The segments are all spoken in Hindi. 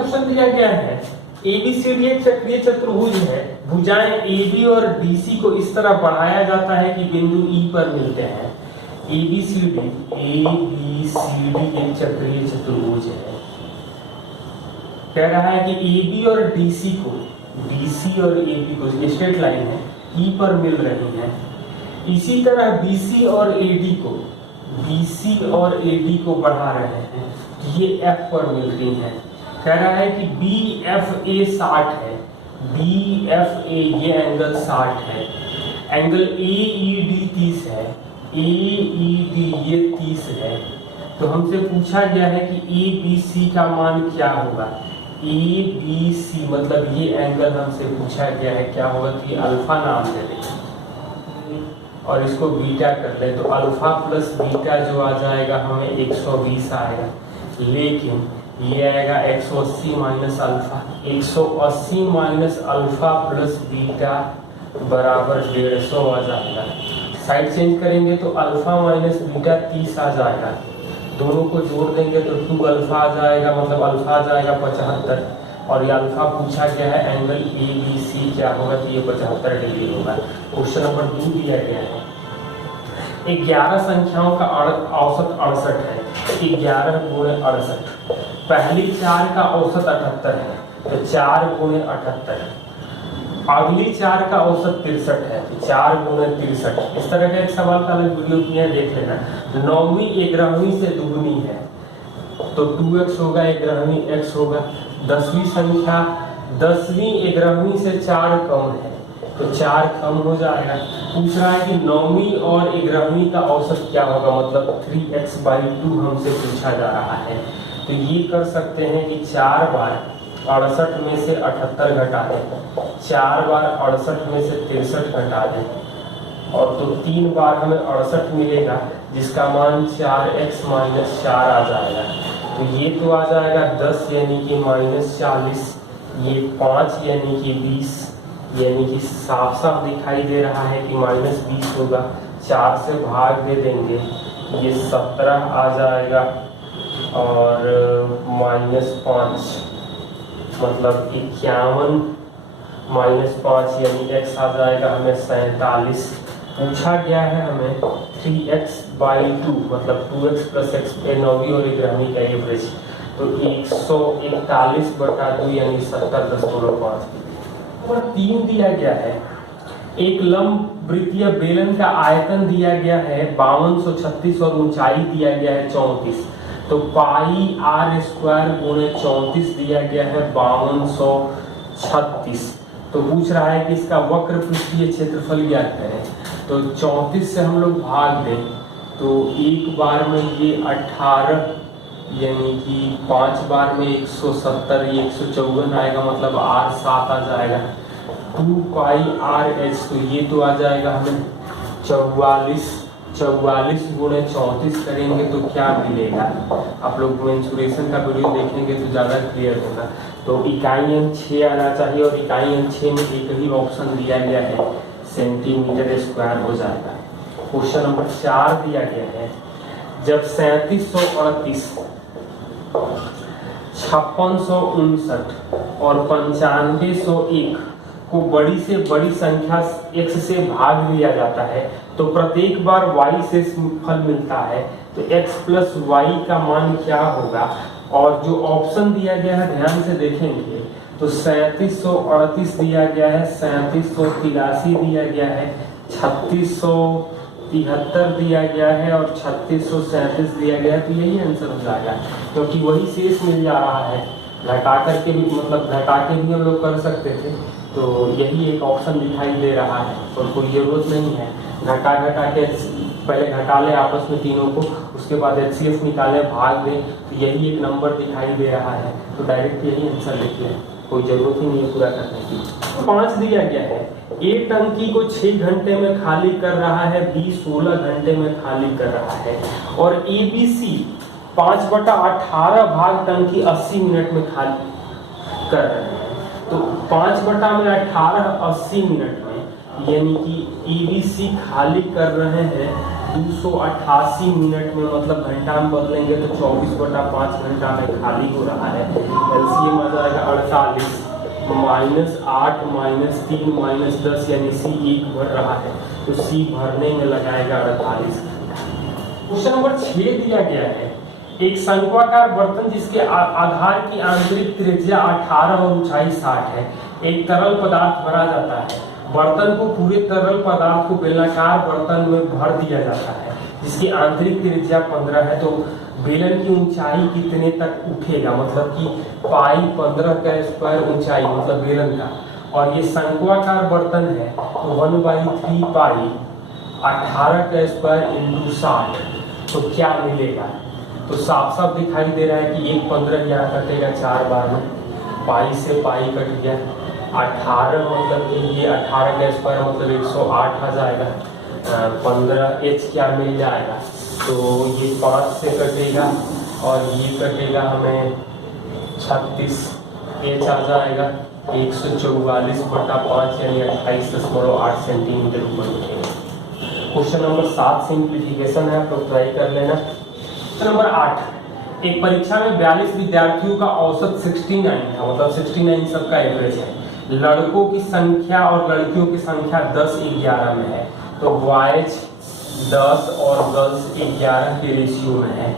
क्वेश्चन दिया गया है एबीसीडी एक चक्रीय चतुर्भुज है, भुजाएं एबी और डीसी को इस तरह बढ़ाया जाता है कि बिंदु ई पर मिलते हैं। एबीसीडी एक चक्रीय चतुर्भुज है। कह रहा है कि एबी और डीसी को, डीसी और एबी को स्ट्रेट लाइन है, ई पर मिल रही है। इसी तरह बीसी और एडी को, बीसी और एडी को बढ़ा रहे हैं, ये एफ पर मिल रही है। कह रहा है कि बी एफ ए 60 है, बी एफ ए ये एंगल 60 है, एंगल ए ई डी 30 है, ए ई डी ये 30 है। तो हमसे पूछा गया है कि ए बी सी का मान क्या होगा। ए बी सी मतलब ये एंगल हमसे पूछा गया है क्या होगा, कि अल्फा नाम दे दें और इसको बीटा कर ले, तो अल्फा प्लस बीटा जो आ जाएगा हमें 120 आएगा, लेकिन ये आएगा 180 minus alpha, 180 minus alpha plus beta बराबर 150 आ जाएगा। साइड चेंज करेंगे तो अल्फा माइनस बीटा 30 आ जाएगा, दोनों को जोड़ देंगे तो 2 अल्फा आ जाएगा, मतलब अल्फा आ जाएगा 75, और ये अल्फा पूछा गया है एंगल ए बी सी क्या होगा, तो ये 75 डिग्री होगा। क्वेश्चन नंबर 2 दिया गया है 11 संख्याओं का औसत 68 है, 11 गुणे 68, पहली 4 का औसत 78 है, तो 4 गुणे 78, अगली 4 का औसत 63 है, तो 4 गुणे 63। इस तरह का एक सवाल का अलग वीडियो किया है, देख लेना। 9वीं 11वीं से दुगनी है तो 2x होगा, 11वीं x होगा। 10वीं संख्या 10वीं 11वीं से 4 कम है, तो 4 कम हो जाएगा। पूछ रहा है कि 9वीं और 11वीं का औसत क्या होगा, मतलब 3x/2 हमसे पूछा जा रहा है। तो ये कर सकते हैं कि 4 बार 68 में से 78 घटा दें, 4 बार 68 में से 63 घटा दें, और तो 3 बार हमें 68 मिलेगा, जिसका मान 4x माइनस 4 आ जाएगा। तो ये तो आ जाएगा 10 यानी कि -40, ये 5 यानी कि 20, यानी कि साफ साफ दिखाई दे रहा है कि -20 होगा। 4 से भाग दे देंगे, ये 17 आ जाएगा, और -5 मतलब 51 -5 यानी x आ जाएगा हमें 47। पूछा गया है हमें 3x/2 मतलब 2x + x पे 9वीं और 11वीं का एवरेज, तो 141/2 यानी 70.5। और 3 दिया गया है एक लंब वृत्तीय बेलन का आयतन दिया गया है 5236 और ऊंचाई दिया गया है 34, तो पाई r स्क्वायर गुणे 34 दिया गया है 5236। तो पूछ रहा है कि इसका वक्र पृष्ठीय क्षेत्रफल ज्ञात करें। तो 34 से हम लोग भाग दें तो एक बार में ये 18 यानी कि 5 बार में 170, ये 154 आएगा, मतलब r 7 आ जाएगा। 2 पाई r h, तो ये तो आ जाएगा हमें 44 गुणे 34 करेंगे तो क्या मिलेगा। आप लोग मेंसुरेशन का वीडियो देखेंगे तो ज़्यादा क्लियर होगा। तो इकाई अंक 6 आना चाहिए, और इकाई अंक 6 में एक ही ऑप्शन दिया गया है, सेंटीमीटर स्क्वायर हो जाएगा। क्वेश्चन नंबर 4 दिया गया है जब 3738, 5659 और 9501 को बड़ी से बड़ी संख्या x से भाग दिया जाता है, तो प्रत्येक बार y से फल मिलता है, तो x + y का मान क्या होगा। और जो ऑप्शन दिया गया है ध्यान से देखेंगे तो 3738 दिया गया है, 3783 दिया गया है, 3673 दिया गया है, और 3637 दिया गया है। तो यही आंसर हो जाएगा, क्योंकि वही शेष मिल जा रहा है। घटा करके भी, मतलब घटा के भी हम लोग कर सकते थे, तो यही एक ऑप्शन दिखाई दे रहा है, और कोई जरूरत नहीं है घटा के पहले घटा ले आपस में तीनों को, उसके बाद HCF निकाले, भाग दें, तो यही एक नंबर दिखाई दे रहा है। तो डायरेक्ट यही आंसर लिख लें, कोई जरूरत ही नहीं है पूरा करने की। 5 दिया गया है A टंकी को 6 घंटे में खाली कर रहा है, B 16 घंटे में खाली कर रहा है, और ABC 5/18 भाग टंकी 80 मिनट में खाली कर रहे हैं। तो 5/18 80 मिनट में, यानी कि ABC खाली कर रहे हैं 288 मिनट में, मतलब घंटा में बदलेंगे तो 24/5 घंटा में खाली हो रहा है। LCM जाएगा 48 -8 -3 -10 यानी सी 1 भर रहा है तो सी भरने में लगाएगा 48। क्वेश्चन नंबर 6 दिया गया है, एक शंक्वाकार बर्तन जिसके आधार की आंतरिक त्रिज्या 18 और ऊंचाई 60 है, एक तरल पदार्थ भरा जाता है। बर्तन को पूरे तरल पदार्थ को बेलनाकार बर्तन में भर दिया जाता है जिसकी आंतरिक त्रिज्या 15 है, तो बेलन की ऊंचाई कितने तक उठेगा, मतलब कि पाई 15 का स्क्वायर ऊंचाई मतलब बेलन का, और ये शंक्वाकार बर्तन है तो 1/3 पाई 18 का स्क्वायर इंटू 60, तो क्या मिलेगा। तो साफ साफ दिखाई दे रहा है कि एक 15 यहाँ कटेगा 4 बार में, पाई से पाई कट गया, 18 मतलब कि ये 18 का स्क्वायर मतलब 108 आ जाएगा, 15 एच क्या मिल जाएगा, तो ये 5 से कटेगा और ये कटेगा हमें 36 एच आ जाएगा, 144/5 यानी 28.8 सेंटीमीटर ऊपर उठेगा। क्वेश्चन नंबर 7 सिंप्लीफिकेशन है, तो ट्राई कर लेना। नंबर 8, एक परीक्षा में 42 विद्यार्थियों का औसत 69 था, मतलब 69 सबका एवरेज है। लड़कों की संख्या और लड़कियों की संख्या 10-11 में है, तो बॉयज 10 और गर्ल्स 11 के रेशियो में है।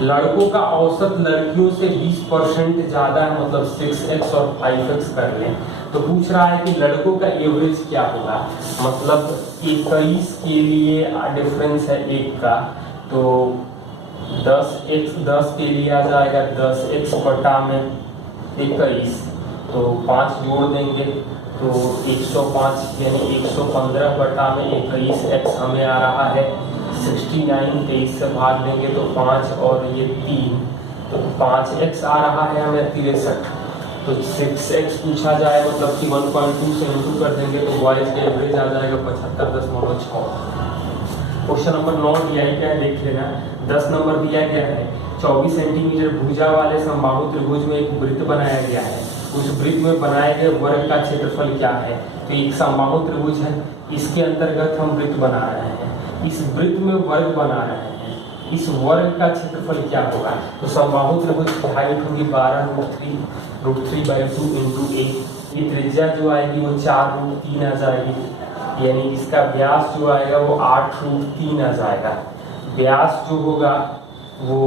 लड़कों का औसत लड़कियों से 20% ज्यादा है, मतलब 6x और 5x कर लें, तो पूछ रहा है कि लड़कों का एवरेज क्या होगा, मतलब 21 के लिए डिफरेंस है 1 का, तो 10 के लिए आ जाएगा 10x बटा में 21, तो 5 जोड़ देंगे तो 105 यानी 115 बटा में 21x हमें आ रहा है 69, 23 से भाग देंगे तो 5 और ये 3, तो 5x आ रहा है हमें 63, तो 6x पूछा जाए मतलब कि 1.2 से इंटू कर देंगे तो बॉयज का एवरेज आ जाएगा 75.6। क्वेश्चन नंबर 9 दिया गया है, देख लेना। 10 नंबर दिया गया है, 24 सेंटीमीटर भुजा वाले समबाहु त्रिभुज में एक वृत्त बनाया गया है, उस वृत्त में बनाए गए वर्ग का क्षेत्रफल क्या है। तो एक समबाहु त्रिभुज है, इसके अंतर्गत हम वृत्त बना रहे हैं, इस वृत्त में वर्ग बना रहे हैं, इस वर्ग का क्षेत्रफल क्या होगा। तो समबाहु त्रिभुज की हाइट होगी 12√3/2 इंटू a, ये त्रिज्या जो आएगी वो 4√3 आ जाएगी, यानी इसका व्यास जो आएगा वो 8√3 आ जाएगा। व्यास जो होगा वो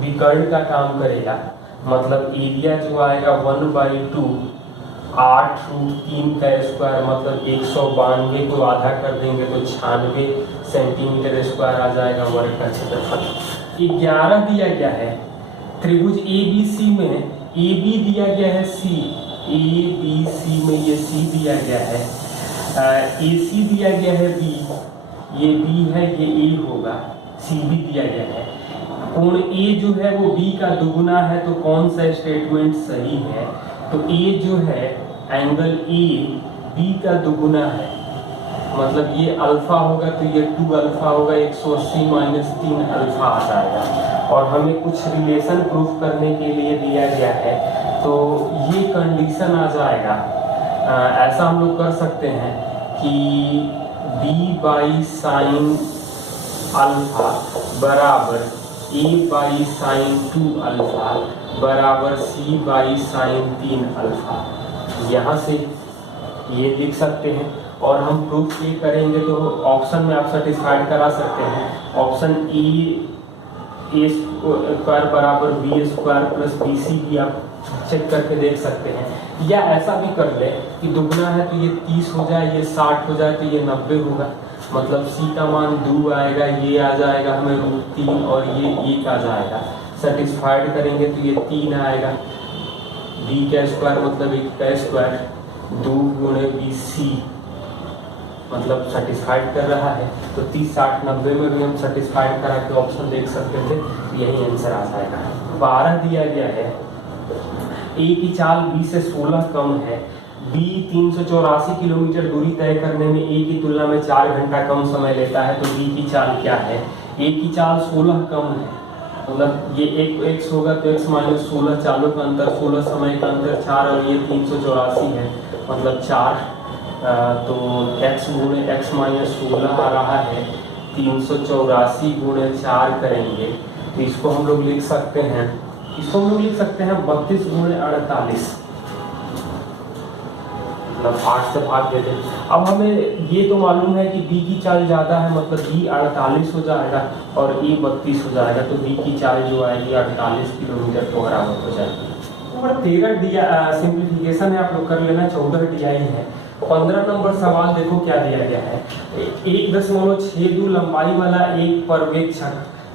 विकर्ण का काम करेगा, मतलब एरिया जो आएगा 1/2 8√3 का स्क्वायर मतलब 192 को आधा कर देंगे तो 96 सेंटीमीटर स्क्वायर आ जाएगा वर्ग का क्षेत्रफल। 11 दिया गया है, त्रिभुज ABC में AB दिया गया है C, ABC में ये C दिया गया है, AC दिया गया है B, ये B है ये A होगा, CB दिया गया है। कोण A जो है वो B का दुगुना है, तो कौन सा स्टेटमेंट सही है। तो A जो है एंगल A B का दुगुना है, मतलब ये अल्फा होगा तो ये 2 अल्फा होगा, 180 - 3 अल्फा आ जाएगा। और हमें कुछ रिलेशन प्रूफ करने के लिए दिया गया है, तो ये कंडीशन आ जाएगा। ऐसा हम लोग कर सकते हैं कि B/sin अल्फा बराबर A/sin 2 अल्फा बराबर C/sin 3 अल्फा, यहाँ से ये लिख सकते हैं। और हम प्रूफ ये करेंगे तो ऑप्शन में आप सेटिस्फाइड करा सकते हैं। ऑप्शन A स्क्वायर बराबर B स्क्वायर प्लस BC भी आप चेक करके देख सकते हैं, या ऐसा भी कर ले कि दुगना है तो ये 30 हो जाए, ये 60 हो जाए तो ये 90 होगा, मतलब C का मान 2 आएगा, ये आ जाएगा हमें √3 और ये 1 आ जाएगा। सेटिस्फाइड करेंगे तो ये 3 आएगा, B का स्क्वायर मतलब 1 का स्क्वायर 2 × BC मतलब सेटिस्फाइड कर रहा है, तो 30, 60, 90 में भी हम सेटिस्फाइड करा के ऑप्शन देख सकते थे, यही आंसर आ जाएगा। 12 दिया गया है, A की चाल B से 16 कम है, B 384 किलोमीटर दूरी तय करने में A की तुलना में 4 घंटा कम समय लेता है, तो B की चाल क्या है। A की चाल 16 कम है, मतलब ये एक x होगा तो x - 16 चालों का अंतर 16 समय का अंतर 4 और ये 384 है मतलब 4, तो x × x - 16 आ रहा है, 384 × 4 करेंगे तो इसको हम लोग लिख सकते हैं इसको हम लोग लिख सकते हैं 32 गुणे 48, मतलब 8 से भाग देते। अब हमें ये तो मालूम है कि B की चाल ज़्यादा है, मतलब B 48 हो जाएगा और A 32 हो जाएगा, तो B की चाल जो आएगी 48 किलोमीटर के बराबर हो जाएगी। नंबर 13 सिंप्लीफिकेशन है, आप लोग कर लेना। 14 DI है। 15 नंबर सवाल देखो क्या दिया गया है। 1.62 लंबाई वाला एक पर्यवेक्षक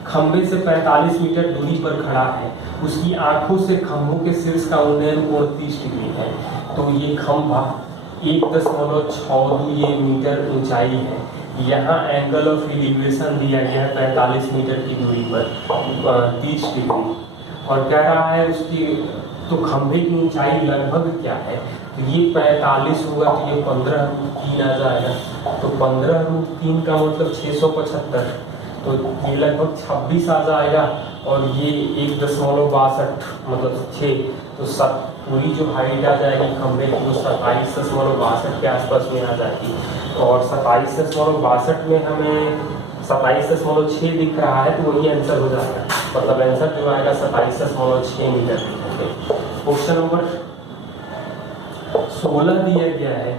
खंबे से 45 मीटर दूरी पर खड़ा है। उसकी आंखों से खंभों के शीर्ष का उन्नयन कोण 30 डिग्री है। तो ये खंभा 1.62 ये मीटर ऊंचाई है। यहाँ एंगल ऑफ एलिवेशन दिया गया है 45 मीटर की दूरी पर 30 डिग्री, और कह रहा है उसकी तो खंभे की ऊंचाई लगभग क्या है। तो ये 45 होगा तो ये 15√3 आ जाएगा। तो 15√3 का मतलब 675, तो ये लगभग 26 आ जाएगा। और ये 1.62 मतलब 6, तो पूरी जो हाइट आ जाएगी खंभे की वो 27.62 के आसपास में आ जाएगी। और 27.62 में हमें 27.6 दिख रहा है, तो वही आंसर हो जाएगा। मतलब आंसर जो आएगा 27.6 मीटर। क्वेश्चन नंबर 16 दिया गया है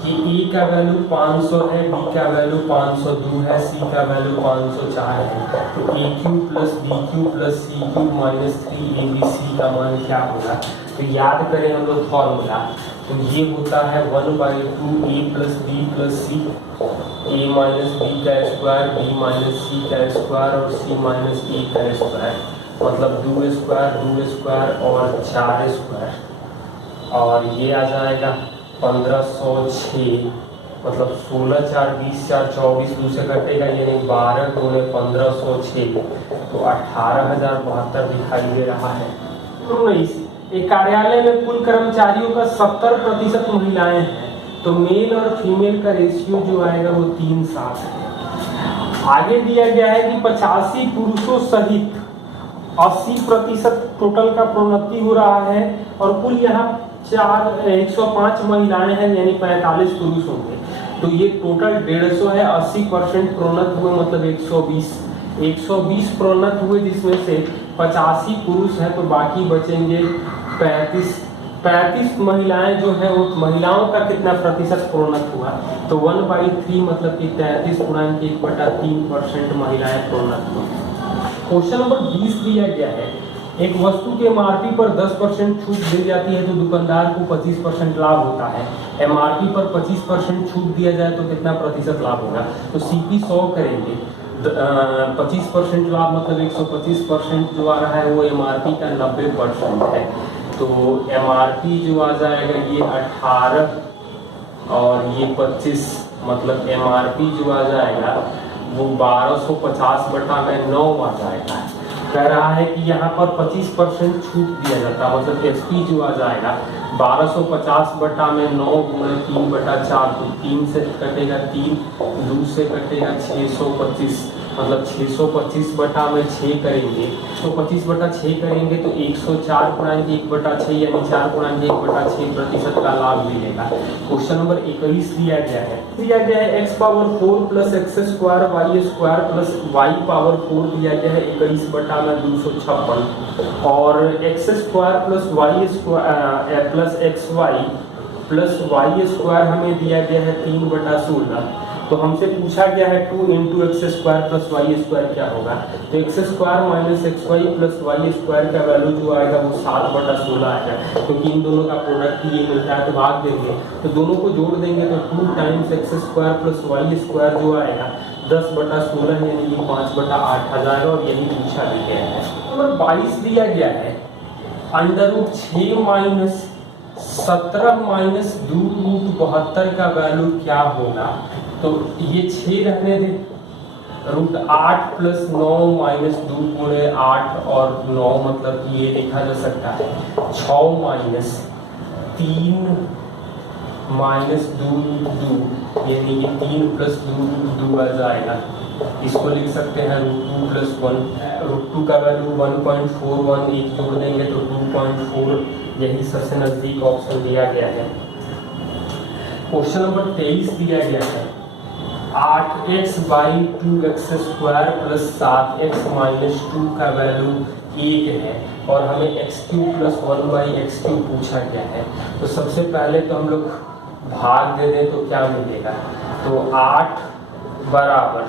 कि A का वैल्यू 500 है, B का वैल्यू 502 है, C का वैल्यू 504 है। तो AQ plus BQ plus CQ minus 3ABC का मान क्या होगा। तो याद करें हम लोग फॉर्मूला, तो ये होता है 1/2 A plus B plus C, A minus B का स्क्वायर, B माइनस C का स्क्वायर और C माइनस A का स्क्वायर, मतलब 2 स्क्वायर और 4 स्क्वायर। और ये आ जाएगा 1506, मतलब 16 4 20 4 24 2 से कटेगा, यानी 12 गुणे 1506, तो 18,072 दिखाई दे रहा है। 19, एक कार्यालय में कुल कर्मचारियों का 70% महिलाएं हैं, तो मेल और फीमेल का रेशियो जो आएगा वो 3:7 है। आगे दिया गया है कि 85 पुरुषों सहित 80% टोटल का प्रोन्नति हो रहा है, और कुल यहाँ 105 महिलाएं हैं, यानी 45 पुरुष होंगे। तो ये टोटल 150 है। 80% प्रोन्नत हुए मतलब 120 प्रोन्नत हुए, जिसमें से 85 पुरुष हैं, तो बाकी बचेंगे 35 महिलाएं जो है वो महिलाओं का कितना प्रतिशत प्रोन्नत हुआ। तो 1/3 मतलब कि 33.1/3% महिलाएं प्रोन्नत हुई। क्वेश्चन नंबर 20 दिया गया है, एक वस्तु के एमआरपी पर 10% छूट दी जाती है तो दुकानदार को 25% लाभ होता है। एमआरपी पर 25% छूट दिया जाए तो कितना प्रतिशत लाभ होगा। तो सीपी 100 करेंगे, 25% लाभ मतलब 125% जो आ रहा है वो एमआरपी का 90% है। तो एमआरपी जो आ जाएगा ये 18 और ये 25, मतलब एमआरपी जो आ जाएगा वो 1250/9 आ जाएगा। कह रहा है कि यहाँ पर 25% छूट दिया जाता है, मतलब एसपी जो आ जाएगा 1250/9 गुणे 3/4, तो 3 से कटेगा 3, 2 से कटेगा 625, मतलब 625/6 करेंगे, तो 25/6 करेंगे तो 104.1/6 यानी 4.1/6% का लाभ मिलेगा। क्वेश्चन नंबर 21 दिया गया है x⁴ plus x² y² plus y⁴ दिया गया है 21/256, और x² plus y² plus xy plus y² हमें दिया गया है 3/16। तो हमसे पूछा गया है 2 × x² प्लस y² क्या होगा। तो x² minus xy plus y² का वैल्यू जो आएगा वो 7/16 आएगा, क्योंकि इन दोनों का प्रोडक्ट ये मिलता है। तो भाग देंगे तो दोनों को जोड़ देंगे तो 2 टाइम्स x² प्लस y² जो आएगा 10/16, यानी ये 5/8 आ जाएगा, और यही पूछा गया है। नंबर 22 दिया गया है, √6 - 17 - 2√72 का वैल्यू क्या होगा। तो ये 6 रहने दें, √8 प्लस 9 - 2 गुणे 8 और 9, मतलब ये लिखा जा सकता है 6 - 3 - 2√2, यानी ये 3 प्लस 2√2 आ जाएगा। इसको लिख सकते हैं √2 + 1, √2 का वैल्यू 1.41, एक जोड़ देंगे तो 2.4, यही सबसे नजदीक ऑप्शन दिया गया है। क्वेश्चन नंबर 23 दिया गया है, 8x by 2x square plus 7x minus 2 का वैल्यू 1 है और हमें x cube plus 1 by x cube पूछा गया है। तो सबसे पहले तो हम लोग भाग दे दें तो क्या मिलेगा, तो 8 बराबर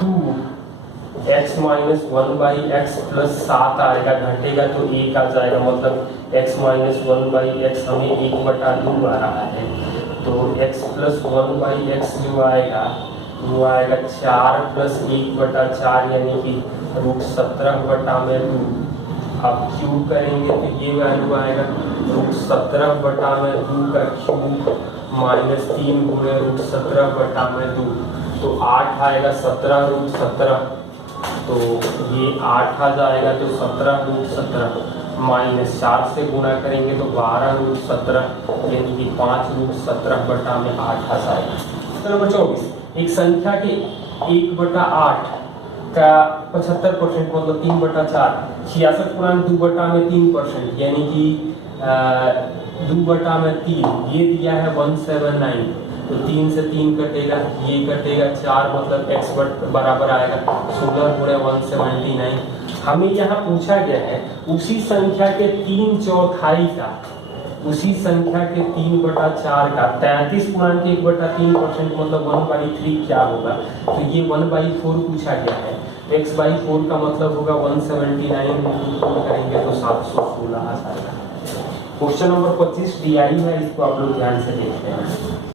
2x minus 1 by x plus 7 आएगा, घटेगा तो 1 आ जाएगा, मतलब x माइनस 1 बाई एक्स हमें 1/2 आ रहा है। तो x प्लस 1 बाई एक्स जो आएगा वो आएगा 4 प्लस 1/4 यानी कि √17/2। अब क्यूब करेंगे तो ये वैल्यू आएगा √17/2 का क्यूब माइनस 3 गुणे √17/2, तो 8 आएगा 17√17, तो ये 8 आ जाएगा, तो 17√17 माइनस 4 से गुणा करेंगे तो 12√17 यानी कि 5√17/8 आ जाएगा। नंबर 24, एक संख्या के 1/8 का 75% मतलब 3/4, 66/2/3% यानी कि 2/3 ये दिया है 179, तो 3 से 3 कटेगा, ये कटेगा 4 मतलब x बराबर आएगा 16 गुणे 179। हमें यहाँ पूछा गया है उसी संख्या के 3/4 का, उसी संख्या के 3/4 का 33/1/3% मतलब 1/3 क्या होगा, तो ये 1/4 पूछा गया है। x/4 का मतलब होगा 179 करेंगे तो 716 आ जाएगा। क्वेश्चन नंबर 25 DI है, इसको आप लोग ध्यान से देखते हैं।